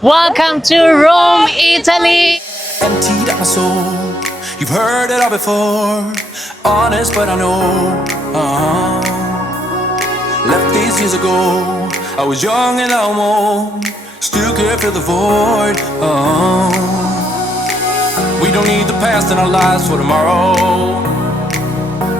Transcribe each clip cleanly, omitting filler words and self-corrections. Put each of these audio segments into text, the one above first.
Welcome to Rome, Italy! Emptied out my soul. You've heard it all before. Honest, but I know. Left these years ago. I was young and I'm old. Still can't fill the void. We don't need the past in our lives for tomorrow.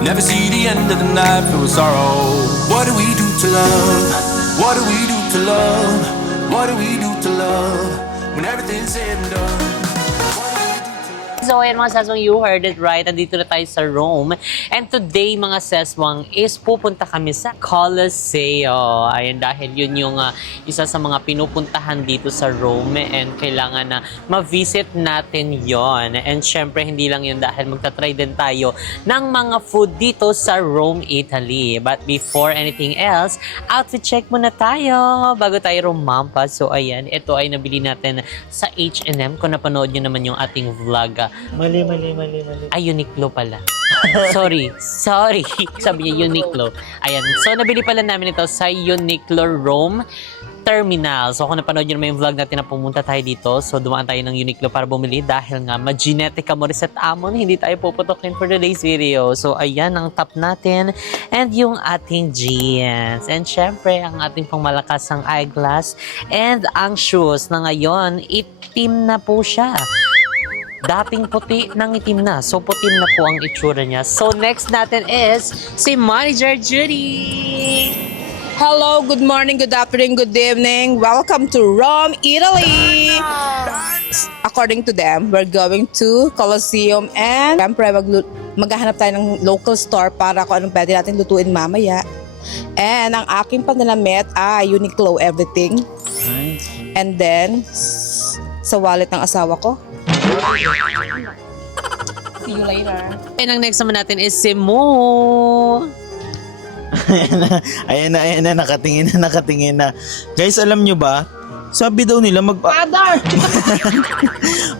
Never see the end of the night filled with sorrow. What do we do to love? What do we do to love? What do we do to love when everything's said and done? So ayan mga seswang, you heard it right. Andito na tayo sa Rome. And today mga seswang is pupunta kami sa Colosseo. Ayan, dahil yun yung isa sa mga pinupuntahan dito sa Rome. And kailangan na ma-visit natin yon. And syempre hindi lang yun dahil magta-try din tayo ng mga food dito sa Rome, Italy. But before anything else, outfit check muna tayo bago tayo rumampa. So ayan, ito ay nabili natin sa H&M. Kung napanood nyo naman yung ating vlog. Mali. Ay, Uniqlo pala. Sorry. Sabi niya Uniqlo. Ayan. So, nabili pala namin ito sa Uniqlo Rome Terminal. So, kung napanood nyo naman yung vlog natin na pumunta tayo dito, so dumaan tayo ng Uniqlo para bumili dahil nga ma-Genetica Morissette Amon, hindi tayo puputokin for today's video. So, ayan ang top natin and yung ating jeans. And syempre, ang ating pangmalakasang eyeglass and ang shoes na ngayon, itim na po siya. Dating puti ng itim na. So, putim na po ang itsura niya. So, next natin is si Manager Judy. Hello, good morning, good afternoon, good evening. Welcome to Rome, Italy. According to them, we're going to Colosseum and siyempre maghahanap tayo ng local store para kung anong pwede natin lutuin mamaya. And ang aking pananamit ay Uniqlo everything. And then, sa wallet ng asawa ko. See you later. And ang next naman natin is si Mo. Ayan na, nakatingin na. Guys, alam nyo ba? Sabi daw nila Father!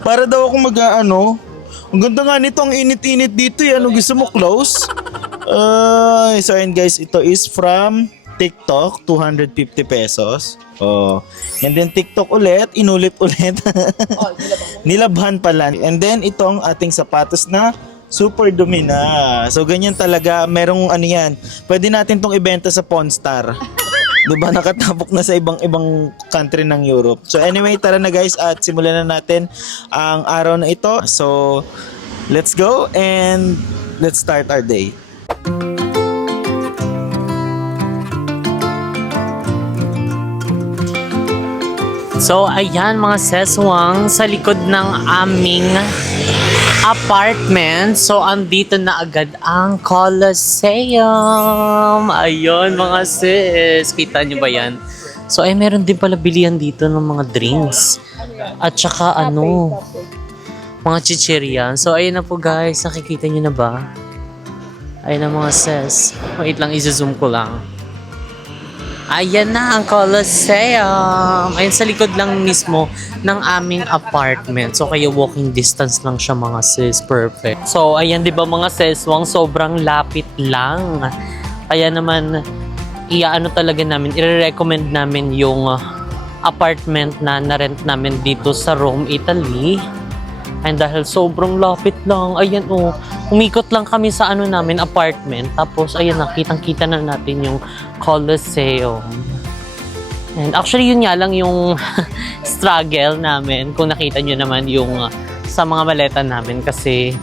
para daw ako ang ganda nga nito, ang init-init dito eh. Ano gusto mo, close? So ayan guys, ito is from TikTok, 250 pesos. Oh. And then TikTok ulit, inulit ulit. Nilabhan pala. And then itong ating sapatos na super dumi na. So ganyan talaga, merong yan. Pwede natin tong ibenta sa Pawn Star. 'Di ba, nakatapok na sa ibang country ng Europe. So anyway, tara na guys at simulan na natin ang araw na ito. So let's go and let's start our day. So, ayan mga seswang, sa likod ng aming apartment. So, andito na agad ang Colosseum. Ayun mga sis. Kita nyo ba yan? So, ay meron din pala bilihan dito ng mga drinks. At saka mga chichirya. So, ayun na po guys. Nakikita nyo na ba? Ayun na mga sis. Wait lang, isa-zoom ko lang. Ayan na ang Colosseum. Ayun sa likod lang mismo ng aming apartment. So kaya walking distance lang siya mga sis. Perfect. So ayan, di ba mga seswang, sobrang lapit lang. Kaya naman talaga namin, i-recommend namin yung apartment na na-rent namin dito sa Rome, Italy. And dahil sobrang lapit lang, ayan umikot lang kami sa namin, apartment. Tapos ayan, kitang-kita na natin yung Colosseum. And actually yun nga lang yung struggle namin. Kung nakita nyo naman yung sa mga maleta namin kasi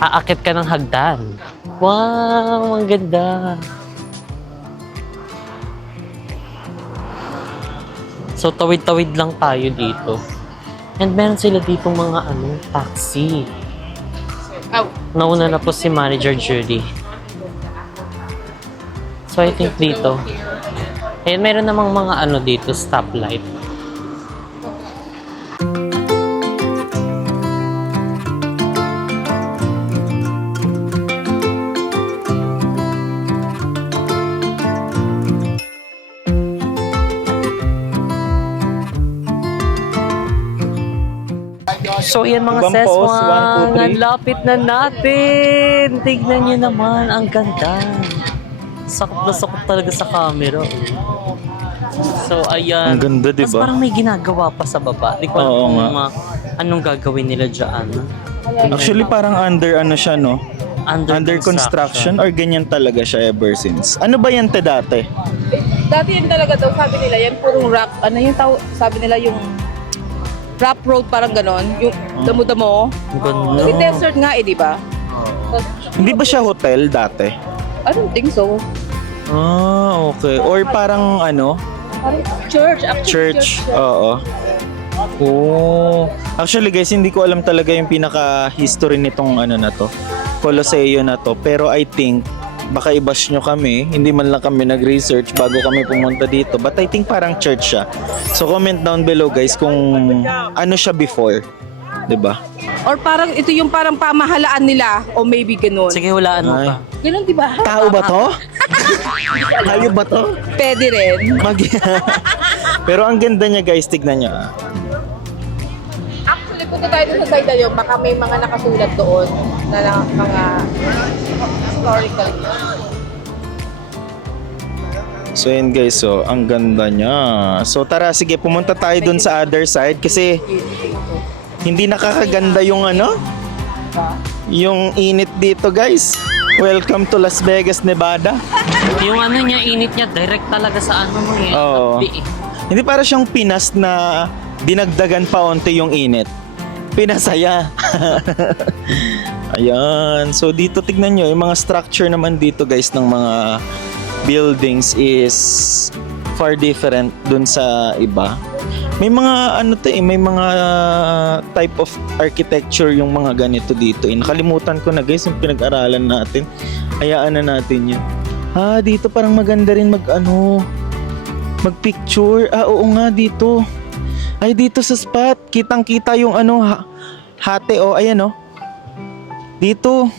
aakit ka ng hagdan. Wow, ang ganda. So tawid-tawid lang tayo dito. And meron sila dito mga taxi. Nauna na po si Manager Judy. So I think dito. Ayan, meron namang mga dito, stoplight. So yan mga Ibang pose, 1, 2, seswang, 3. ang lapit na natin. Tignan nyo naman, ang ganda. Sakop na sakop talaga sa camera. So, ayan. Ang ganda, di Tapos ba? parang may ginagawa pa sa baba. Di ko alam Oo kung nga. anong gagawin nila dyan. Actually, parang under ano siya, no? Under construction or ganyan talaga siya ever since. Ano ba yan te dati? Dati yun talaga daw, sabi nila, yan purong rock, ano yung sabi nila yung rock road, parang ganon, yung damo-damo. Ganda. Kasi desert nga eh, di ba? Hindi ba siya hotel dati? I don't think so. Ah, okay. Or parang ano? Parang church, actually Church. Oo. Oh. Actually guys, hindi ko alam talaga yung pinaka-history nitong ano na to. Colosseo na to. Pero I think, baka i-bash nyo kami. Hindi man lang kami nag-research bago kami pumunta dito. But I think parang church siya. So comment down below guys kung ano siya before. 'Di ba? Or parang ito yung parang pamahalaan nila, o maybe ganon. Sige, hulaan mo Ay. pa. Ganon, di ba? Tao ba to? Hayop ba to? Pwede rin. Pero ang ganda niya guys, tignan nyo. Actually, punta tayo dun sa side na yun, baka may mga nakasulat doon na mga historical. So yun guys, so ang ganda niya. So tara, sige, pumunta tayo dun sa other side kasi hindi nakakaganda yung ano, yung init dito guys. Welcome to Las Vegas, Nevada. Yung ano niya, init niya, direct talaga sa ano mo eh. Oo. Tabi eh. Hindi para siyang Pinas na dinagdagan pa onti yung init. Pinasaya. Ayan. So dito tignan nyo, yung mga structure naman dito guys ng mga buildings is far different dun sa iba. May mga ano to eh, may mga type of architecture yung mga ganito dito. Nakalimutan ko na guys yung pinag-aralan natin. Hayaan na natin yun. Dito parang maganda rin mag-picture. Oo nga dito. Ay dito sa spot, kitang-kita yung ano hate ayan Dito.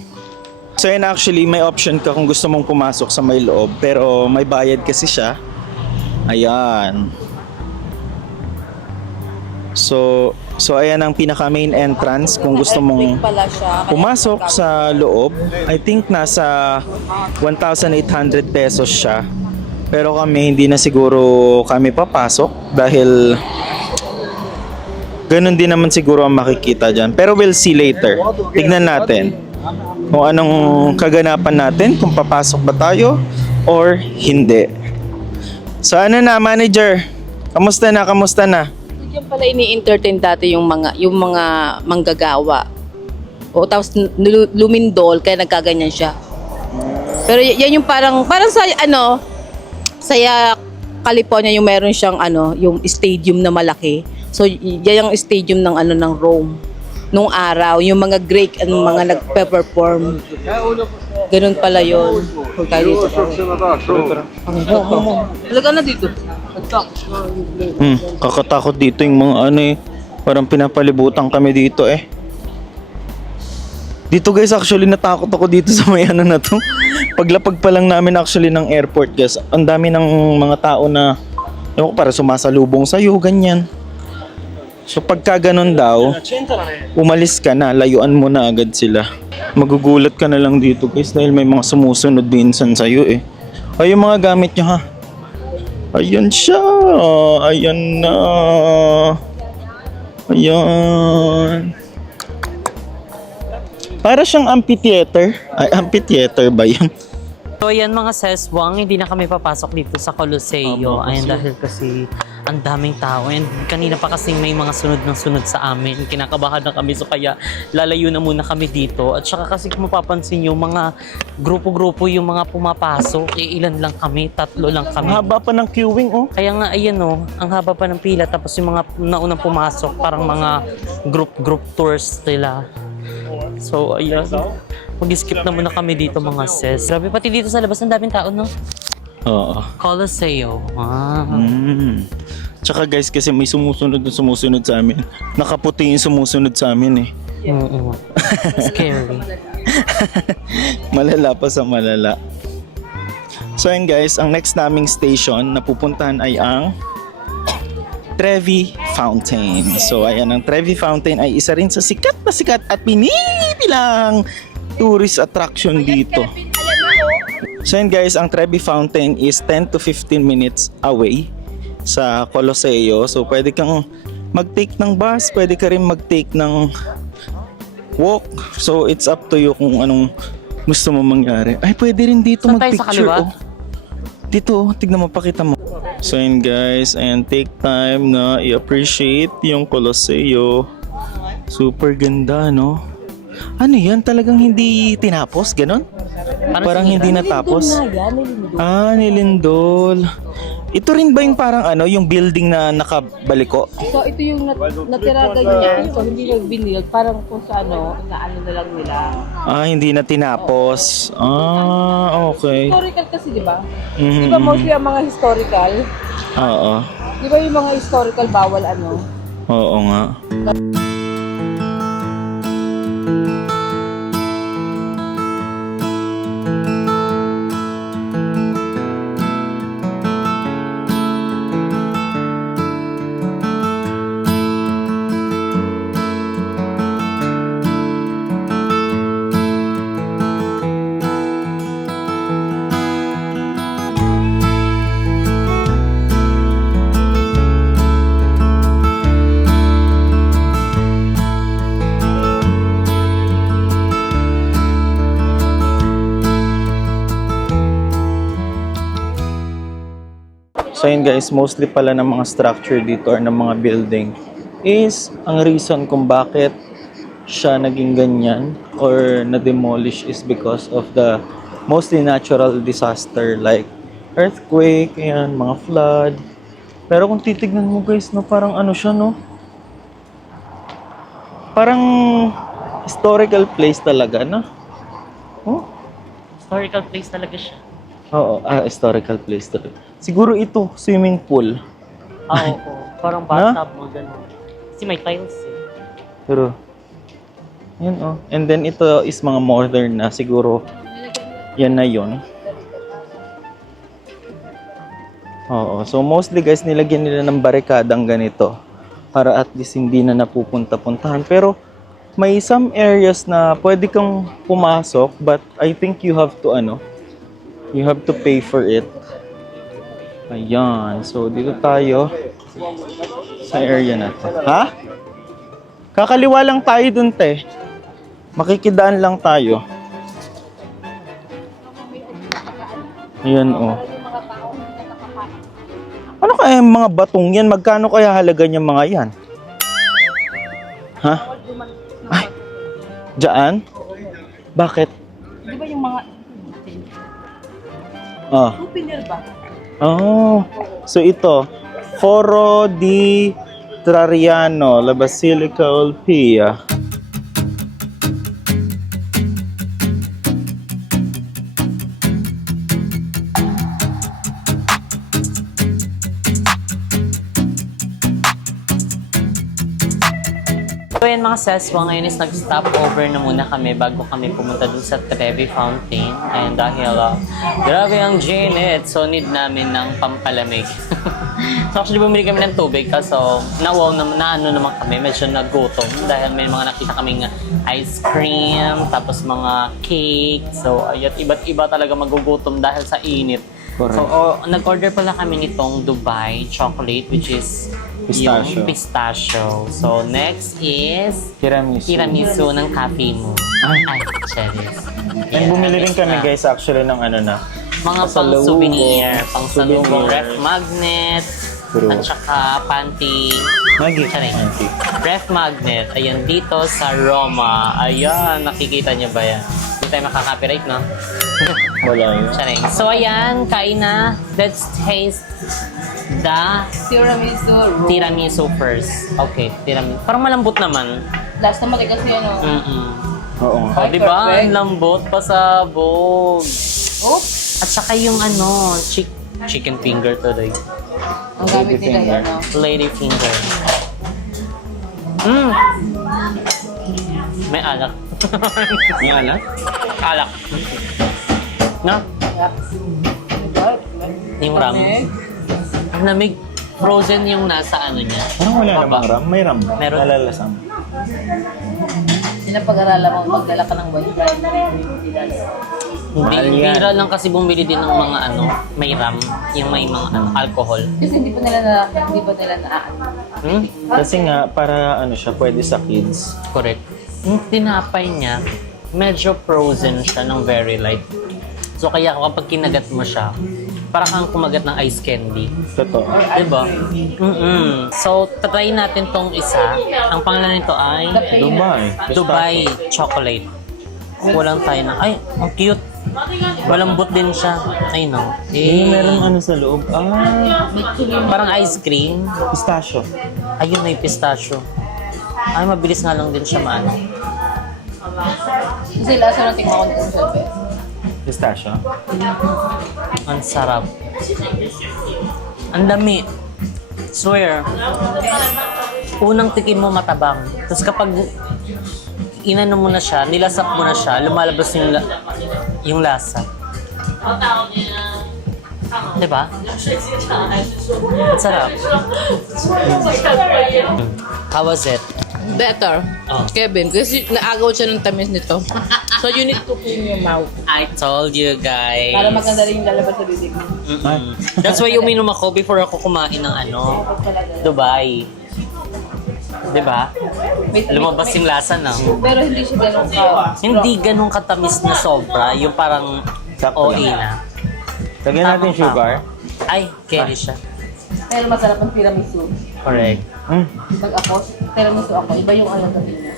So yun actually may option ka kung gusto mong pumasok sa may loob pero may bayad kasi siya. Ayan. So ayan ang pinaka main entrance kung gusto mong pala siya. pumasok sa loob. I think nasa 1,800 pesos siya. Pero kami hindi na siguro kami papasok dahil ganun din naman siguro ang makikita dyan. Pero we'll see later. Tignan natin kung anong kaganapan natin, kung papasok ba tayo or hindi. So ano na manager? Kamusta na? Kamusta na? Diyan pala ini-entertain dati yung mga manggagawa. O tapos lumindol kaya nagkaganyan siya. Pero yan yung parang sa sa California yung meron siyang yung stadium na malaki. So yan yung stadium ng Rome nung araw, yung mga Greek and mga nagpe-perform. Ganun pala yun. Talaga na dito. Kakatakot dito yung mga parang pinapalibutan kami dito eh. Dito guys, actually natakot ako dito sa may na to. Paglapag pa lang namin actually ng airport guys, ang dami ng mga tao na para sumasalubong sa'yo, ganyan. So pagka ganun daw, umalis ka na, layuan mo na agad sila. Magugulat ka na lang dito guys dahil may mga sumusunod minsan sa'yo eh. Ay, yung mga gamit nyo ha. Ayan siya. Ayan na. Ayan. Para siyang amphitheater. Ay, amphitheater ba yun? So ayan mga seswang, hindi na kami papasok dito sa Colosseo. Ayan dahil kasi ang daming tao. And kanina pa kasing may mga sunod ng sunod sa amin. Kinakabahan na kami so kaya lalayo na muna kami dito. At saka kasi kung mapapansin nyo, mga grupo-grupo yung mga pumapasok. Ilan lang kami, 3 lang kami. Ang haba pa ng queuing oh. Kaya nga ayan ang haba pa ng pila. Tapos yung mga naunang pumasok, parang mga group tours nila. So ayan, mag-skip na muna kami dito mga sis. Grabe, pati dito sa labas ang daming tao, no? Oo. Colosseo. Tsaka guys, kasi may sumusunod sa amin. Nakaputi yung sumusunod sa amin eh. Oo. Scary. Malala pa sa malala. So ayun guys, ang next naming station na pupuntahan ay ang Trevi Fountain. So ayan, ang Trevi Fountain ay isa rin sa sikat at pinipilang tourist attraction dito. So yun guys, ang Trevi Fountain is 10 to 15 minutes away. sa Coloseo. So pwede kang mag-take ng bus, pwede ka rin mag-take ng walk. So it's up to you kung anong gusto mo mangyari. Ay, pwede rin dito Saan tayo, sa mag-picture. kaliwa? Oh. Dito, tignan mo, pakita mo. So yun guys, and take time na i-appreciate yung Coloseo. Super ganda, no? Ano yan? Talagang hindi tinapos? Ganon? Parang hindi natapos? Ah, nilindol. Ito rin ba yung parang ano, yung building na nakabaliko? So ito yung natira ganyan. So hindi lang binild. Parang kung sa ano, inaano na lang nila. Ah, hindi na tinapos. Ah, okay. Historical kasi, di ba? Mhm. Di ba mostly ang mga historical? Oo. Di ba yung mga historical bawal ano? Oo nga. So yun guys, mostly pala ng mga structure dito or ng mga building is ang reason kung bakit siya naging ganyan or na-demolish is because of the mostly natural disaster like earthquake, ayan, mga flood. Pero kung titignan mo guys, no, parang ano siya, no? Parang historical place talaga, no? Oh? Historical place talaga siya. Oo, historical place talaga. Siguro ito, swimming pool. Oo. Parang bathtub mo gano'n. Kasi may tiles eh. Pero, yun oh. And then ito is mga modern na siguro yan na yun. Oo. So mostly guys, nilagyan nila ng barikadang ganito para at least hindi na napupunta-puntahan. Pero may some areas na pwede kang pumasok but I think you have to you have to pay for it. Ayan. So dito tayo sa area na to. Ha? Kakaliwa lang tayo dun, te. Makikidaan lang tayo. Ayan, oh. Ano kaya yung mga batong yan? Magkano kaya halaga niyang mga yan? Ha? Ay, dyan? Bakit? Di ba yung mga Ah. souvenir ba? Oh. So ito, Foro di Trariano, La Basilica Olpia. So yan mga seswa, ngayon is nag-stop over na muna kami bago kami pumunta dun sa Trevi Fountain. Ayun dahil grabe ang Janet, so need namin ng pampalamig. So actually bumili kami ng tubig kaso naano naman kami, medyo nagutom dahil may mga nakita kaming ice cream, tapos mga cake. So ayun, iba't iba talaga magugutom dahil sa init. Correct. So nag-order pala kami nitong Dubai chocolate which is Pistachio. yung pistachio. So next is Tiramisu. tiramisu ng cafe mo. Ay, cherries. And bumili rin kami guys actually ng ano na. Mga pasalubong. pang-souvenir, pang-salubong, Souvenir. ref magnet, True. at saka panty. Maggi. Charing. Ref magnet, ayan dito sa Roma. Ayan, nakikita niyo ba yan? Hindi tayo makaka-copyright, no? Wala yun. Charing. So ayan, kain na. Let's taste the tiramisu first. Okay, tiramisu. Parang malambot naman. Last naman kasi ano. Oo nga. O, di ba? Perfect. Ang lambot, pasabog. Oops! At saka yung ano, chicken finger today. Ang gamit nila finger. yan, no? Lady finger. May alak. May alak? Alak. No? Yung ram. Ang lamig. Frozen yung nasa ano niya. Parang wala Baba. namang ram. May ram. Meron. Nalalasang. Pinapag-aralan mo, magdala ka ng boyfriend. Mahal yan. Bira lang kasi bumili din ng mga may ram, yung may mga alcohol. Kasi hindi pa nila na Hmm? Kasi nga, para siya, pwede sa kids. Correct. Yung tinapay niya, medyo frozen siya ng very light. So kaya kapag kinagat mo siya, para kang kumagat ng ice candy. Totoo. Diba? So, try natin tong isa. Ang pangalan nito ay Dubai. Chocolate. Walang tayo na. Ay, ang cute. Malambot din siya. Ay, no. Meron sa loob. Parang ice cream. Pistachio. Ayun, may pistachio. Ay, mabilis nga lang din siya maano. Kasi lasa natin ako nito sa best. Pistachio? Ang sarap. Ang dami. Swear. Unang tikim mo matabang. Tapos kapag inano mo na siya, nilasap mo na siya, lumalabas yung lasa. Diba? Ang sarap. How was it? Better. Oh. Kevin, kasi naagaw siya ng tamis nito. So you need to clean your mouth. I told you guys. Para maganda rin yung lalabas sa bibig mo. That's why uminom ako before ako kumain ng Dubai. Diba? Lumabas yung lasa na. Pero hindi siya ganun ka. Hindi ganun katamis na sobra. Yung parang Sakto OA lang. na. Lagyan natin Tamang-tama. sugar. Ay, carry siya. Pero masarap ang tiramisu. Correct. Pag ako, tiramisu ako, iba yung ano sa niya.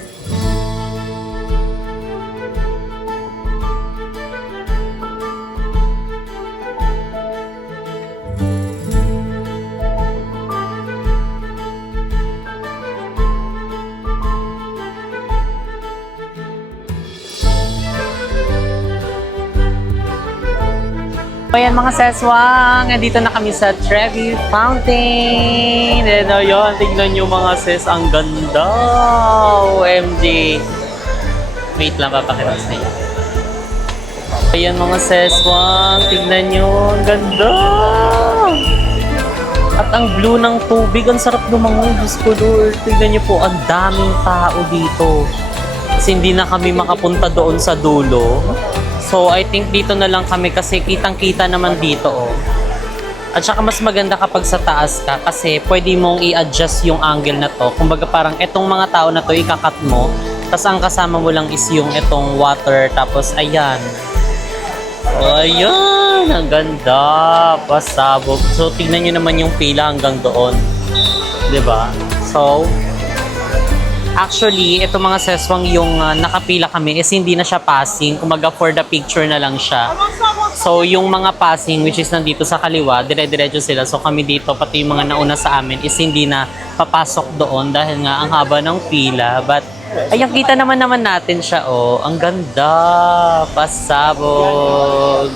Ayan mga seswang, nandito na kami sa Trevi Fountain. And ayun, tignan nyo mga ses, ang ganda. OMG. Wait lang, papakita sa inyo. Ayan mga seswang, tignan nyo, ang ganda. At ang blue ng tubig, ang sarap lumangoy. Diyos ko Lord, tignan nyo po, ang daming tao dito. Kasi hindi na kami makapunta doon sa dulo. So, I think dito na lang kami kasi kitang-kita naman dito, oh. At saka mas maganda kapag sa taas ka kasi pwede mong i-adjust yung angle na to. Kumbaga parang etong mga tao na to ikakat mo, tapos ang kasama mo lang is yung etong water, tapos ayan. Oh, ayan! Ang ganda! Pasabog. So, tignan nyo naman yung pila hanggang doon. 'Di ba? So, actually, ito mga seswang yung nakapila kami is hindi na siya passing. Kumaga for the picture na lang siya. So, yung mga passing which is nandito sa kaliwa, dire-diretso sila. So, kami dito, pati yung mga nauna sa amin is hindi na papasok doon dahil nga ang haba ng pila. But, ayun, kita naman natin siya. Oh, ang ganda. Pasabog.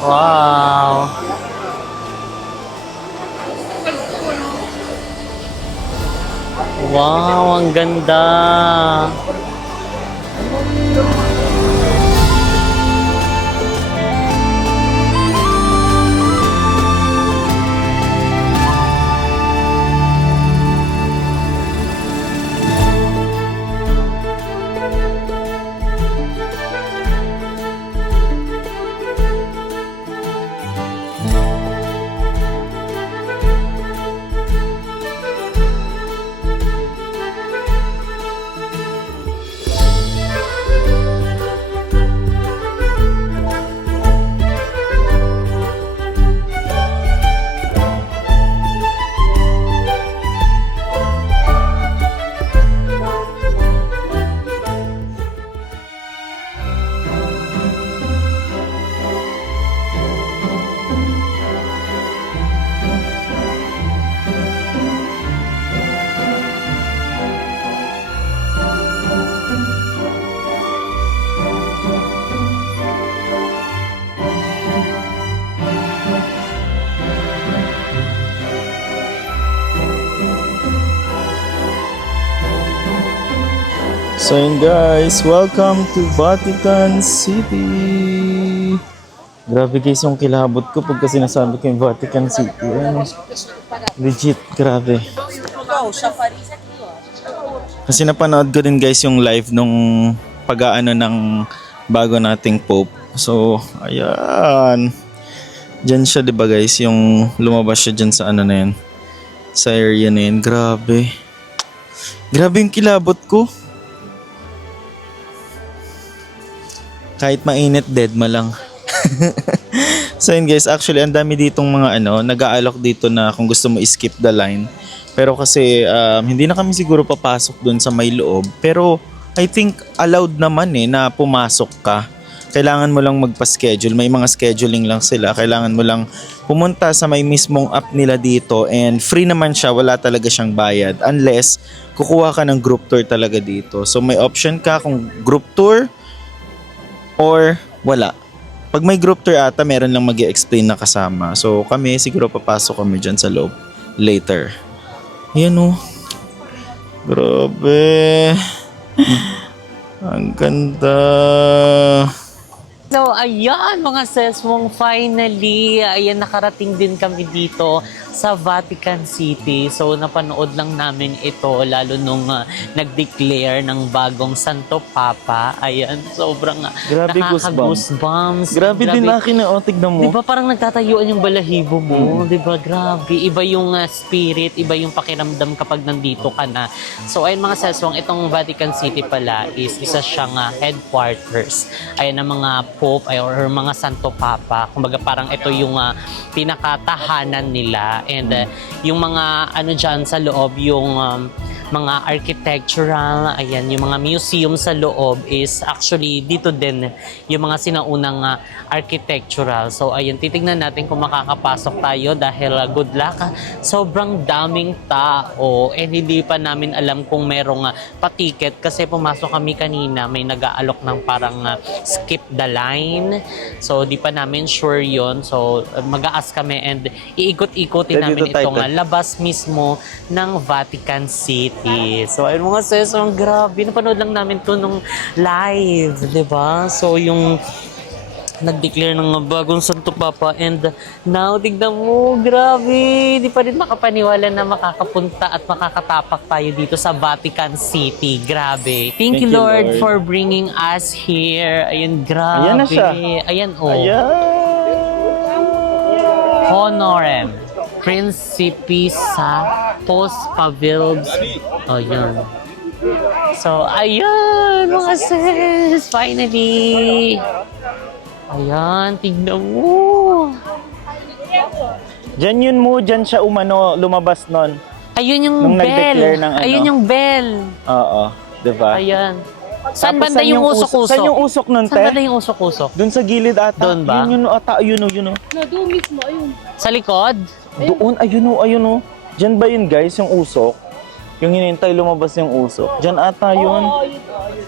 Wow. Wow, ang ganda. So yun guys, welcome to Vatican City. Grabe guys yung kilabot ko pagka sinasabi ko yung Vatican City. Ano? Legit, grabe. Go, siya pa rin. Kasi napanood ko din guys yung live nung pag-aano ng bago nating Pope. So, ayan. Diyan siya, di ba guys? Yung lumabas siya dyan sa ano na yun. Sa area na yun. Grabe. Grabe yung kilabot ko. Kahit mainit, dead ma lang. So yun guys, actually ang dami ditong mga nag-aalok dito na kung gusto mo skip the line. Pero kasi hindi na kami siguro papasok dun sa may loob. Pero I think allowed naman na pumasok ka. Kailangan mo lang magpa-schedule. May mga scheduling lang sila. Kailangan mo lang pumunta sa may mismong app nila dito and free naman siya. Wala talaga siyang bayad unless kukuha ka ng group tour talaga dito. So may option ka kung group tour or wala. Pag may group tour ata, meron lang mag-i-explain na kasama. So kami, siguro papasok kami dyan sa loob later. Ayan o. Grabe. Ang ganda. So, ayan mga sesmong, finally, ayan nakarating din kami dito sa Vatican City. So, napanood lang namin ito lalo nung nag-declare ng bagong Santo Papa. Ayan, sobrang Grabe, nakaka-goosebumps. Grabe din akin na, tignan mo. Di ba parang nagtatayuan yung balahibo mo? Di ba? Grabe. Iba yung spirit, iba yung pakiramdam kapag nandito ka na. So, ayun mga seswang, itong Vatican City pala is isa siyang headquarters. Ayan ang mga Pope or mga Santo Papa. Kumbaga parang ito yung pinakatahanan nila. And yung mga dyan sa loob, yung mga architectural, ayan, yung mga museum sa loob is actually dito din yung mga sinaunang architectural. So ayun, titignan natin kung makakapasok tayo dahil good luck. Sobrang daming tao and hindi pa namin alam kung merong patiket kasi pumasok kami kanina, may nag-aalok ng parang skip the line. So di pa namin sure yon. So mag-a-ask kami and iikot-ikotin namin itong labas mismo ng Vatican City. So, ayun mga sis, ang grabe. Napanood lang namin to nung live, di ba? So, yung nag-declare ng bagong Santo Papa and now, tignan mo, grabe. Di pa rin makapaniwala na makakapunta at makakatapak tayo dito sa Vatican City. Grabe. Thank you, Lord, for bringing us here. Ayun, grabe. Ayan na siya. Ayan, oh. Ayan. Honorem Principi sa Pavils. Oh, yun. So, ayun, mga sis. Finally. Ayan, tignan mo. Diyan yun mo, diyan siya lumabas nun. Ayun yung Nung bell. nag-declare ng Ayun yung bell. Oo, diba? Ayan. Saan Tapos banda yung usok-usok? Saan yung usok nun, Saan te? banda yung usok-usok? Doon sa gilid ata. Doon ba? Yun ata, yun o. Doon mismo, ayun. Sa likod? Doon, ayun o. Diyan ba yun guys, yung usok? Yung hinintay lumabas yung usok. Diyan ata yun.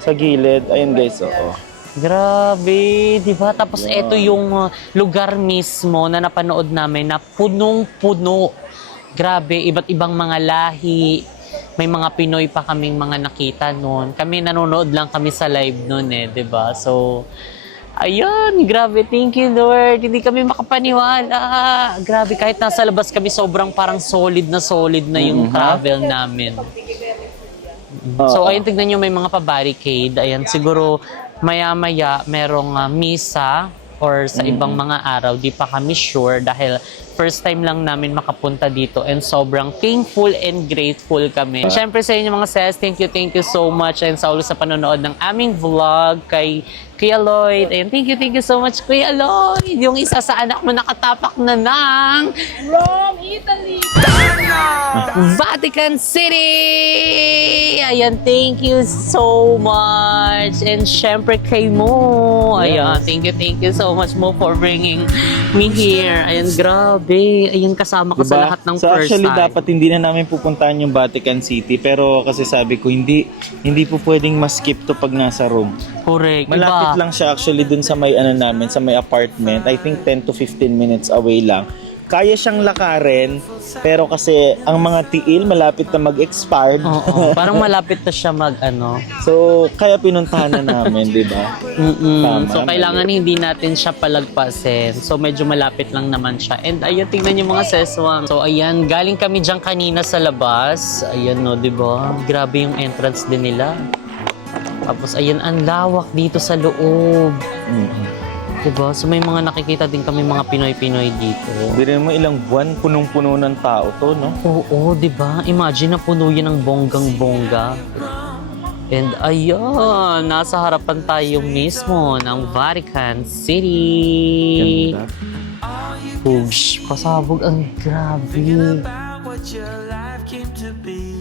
Sa gilid. Ayun guys, oo. Grabe, di ba? Tapos ito yung lugar mismo na napanood namin na punong-puno. Grabe, iba't ibang mga lahi. May mga Pinoy pa kaming mga nakita noon. Kami nanonood lang kami sa live noon di ba? So, ayun, grabe, thank you Lord. Hindi kami makapaniwala. Grabe, kahit nasa labas kami, sobrang parang solid na yung travel namin. So, ayun, tignan nyo, may mga pa-barricade. Ayan, siguro, maya-maya, merong misa or sa ibang mga araw. Di pa kami sure dahil first time lang namin makapunta dito and sobrang thankful and grateful kami. And syempre sa inyo mga sis, thank you so much and sa ulo sa panonood ng aming vlog kay Kuya Lloyd. And thank you so much Kuya Lloyd. Yung isa sa anak mo nakatapak na ng Rome, Italy! Vatican City! Ayan, thank you so much. And syempre kay Mo. Ayan, thank you so much Mo for bringing me here. Ayan, grabe. Ayun, kasama ko sa lahat ng so first actually, time. dapat hindi na namin pupuntahan yung Vatican City. Pero kasi sabi ko, hindi po pwedeng ma-skip to pag nasa room. Correct. Malapit lang siya actually dun sa may namin, sa may apartment. I think 10 to 15 minutes away lang. kaya siyang lakarin, pero kasi ang mga tiil malapit na mag-expired. Oo, parang malapit na siya mag-ano. So, kaya pinuntahan na namin, di ba? Tama, So, kailangan mali. hindi natin siya palagpasin. So, medyo malapit lang naman siya. And ayun, tingnan yung mga seswang. So, ayan, galing kami dyan kanina sa labas. Ayan, no, di ba? Grabe yung entrance din nila. Tapos, ayan, ang lawak dito sa loob. Diba? So, may mga nakikita din kami mga Pinoy-Pinoy dito. Birin mo ilang buwan, punong-puno ng tao to, no? Oo, di ba? Imagine na puno yan ng bonggang-bongga. And ayun, nasa harapan tayo mismo ng Vatican City. Ganda. Pugs, pasabog ang grabe. about what your life came to be.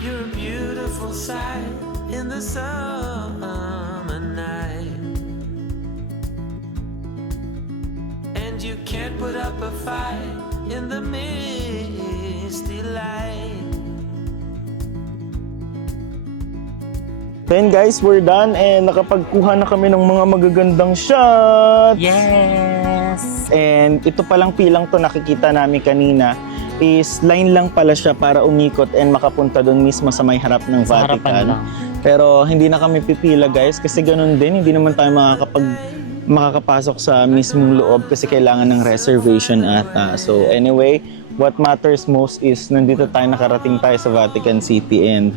You're a beautiful sight in the summer night, and you can't put up a fight in the misty light. Then guys, we're done and nakapagkuha na kami ng mga magagandang shot. Yes! And ito palang pilang to nakikita namin kanina is line lang pala siya para umikot and makapunta doon mismo sa may harap ng Sa harapan Vatican. lang. Pero hindi na kami pipila guys kasi ganun din, hindi naman tayo makakapasok sa mismong loob kasi kailangan ng reservation ata. So anyway, what matters most is nandito tayo, nakarating tayo sa Vatican City and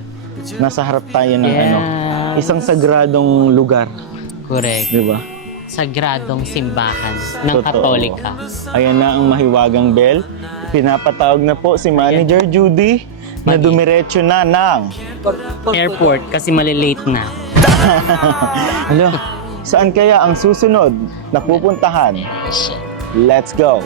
nasa harap tayo ng isang sagradong lugar, Correct. di ba? Sagradong simbahan ng Totoo. Katolika. Ayan na ang mahiwagang bell. Pinapatawag na po si Manager Judy na dumiretso na ng... Airport kasi malilate na. Saan kaya ang susunod na pupuntahan? Let's go!